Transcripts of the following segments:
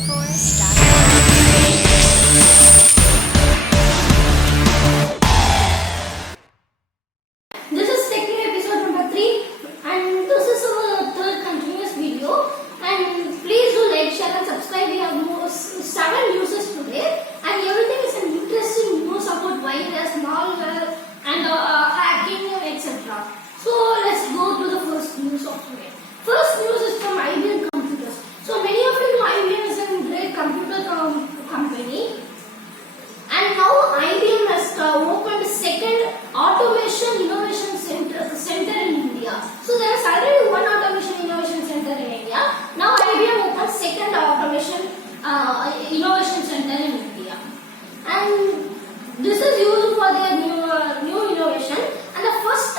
This is Technique episode number 3 and this is our third continuous video, and please do like, share and subscribe. We have 7 uses today and everything is an interesting news about virus, malware and hacking, etc. So let's go to the first news of today. First news is from IBM Computers. So many of you know IBM is a great computer company. And now IBM has opened second automation innovation center in India. So there is already one automation innovation center in India. Now IBM opened second automation innovation center in India. And this is used for their new innovation. And the first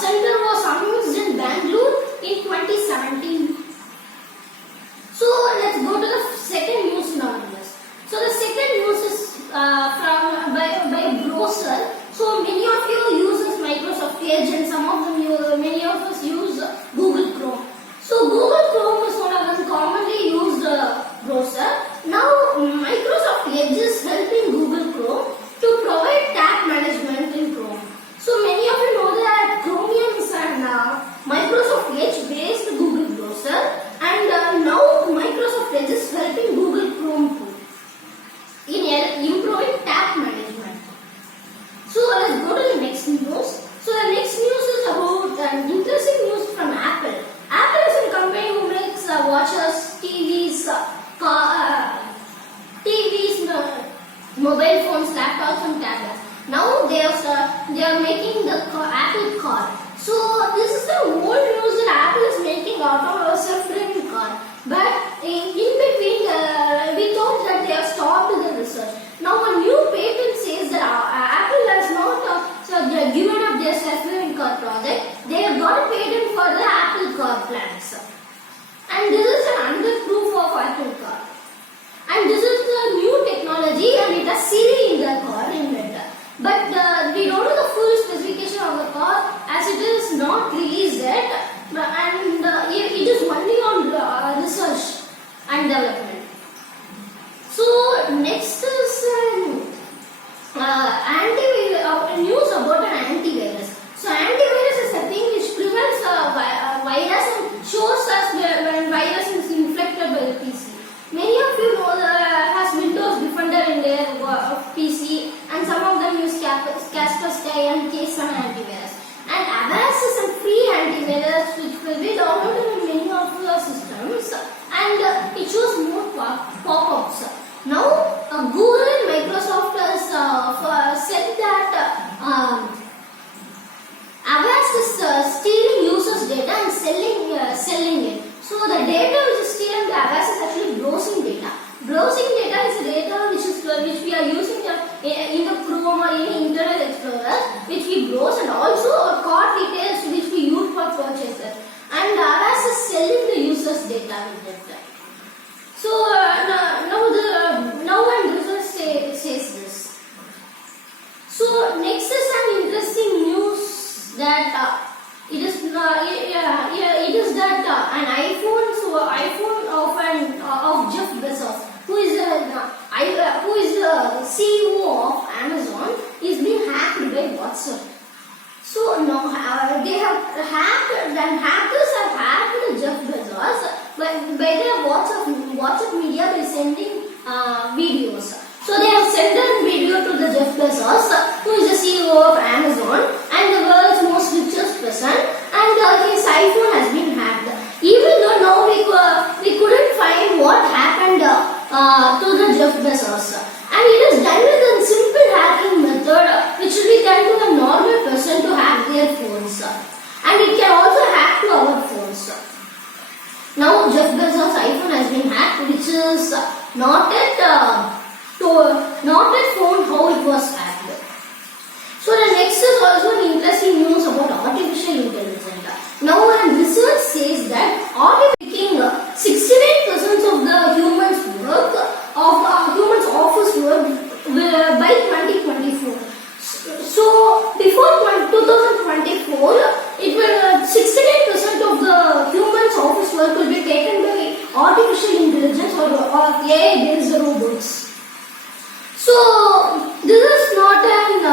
center was announced in Bangalore in 2017. So let's go to the second news in our list. So the second news is from by browser. So many of you uses Microsoft Edge and many of us use Google Chrome. So Google Chrome is one of the commonly used browser. Now Microsoft Edge is helping Google Chrome to provide tab management in Chrome. So many of you know that Chromium is an Microsoft Edge based Google browser, and now Microsoft Edge is helping Google Chrome too in improving tab management. So let's go to the next news. So the next news is about an interesting news from Apple. Apple is a company who makes watches, TVs, mobile phones, laptops and tablets. Now they are making the Apple Car. So this is the old news that Apple is making self-driving car. But in between, we thought that they have stopped the research. Now a new patent says that Apple has not given up their self-driving car project. They have got a patent for the Apple Car plans. And this is another proof of Apple Car. And this is the new technology, and it has Siri in the car inventor. But we don't know the full specification of the car as it is not released yet, and it is only on research and development. So next is news about an antivirus. So antivirus is a thing which prevents virus and shows us when virus is infected by the PC. Many of you know that has Windows Defender in their PC, and some of them use Kaspersky and K7 antivirus. And Avast is a free antivirus which will be downloaded in many of your systems, and it shows more pop-ups. Now Google and Microsoft has said that Avast is stealing users' data and selling it. So the data which is stealing the Avast is actually browsing data. Browsing data is data which we are using in the Chrome or any Internet Explorer, which we browse, and also our card details which we use for purchases. And Avast is selling the users' data with it. So now and result says this. So next is an interesting news that it is that an iPhone of Jeff Bezos, who is the CEO of Amazon, is being hacked by WhatsApp. So now they have hacked, and hackers have hacked Jeff Bezos by their WhatsApp media by sending videos. So they have sent a video to the Jeff Bezos, who is the CEO of Amazon and the world's most richest person, and his iPhone has been hacked. Even though now we couldn't find what happened to the Jeff Bezos, and it is done with a simple hacking method which will be done to a normal person to hack their phones, and it can also hack to our phones. Now Jeff Bezos' iPhone has been hacked, which is not yet found how it was hacked. So the next is also an interesting news about artificial intelligence. Now research says that taking 69% of the humans' work of humans' office work by 2024. So before 2024, it will 69% of the humans' office work will be taken by artificial intelligence or AI based robots. So this is not an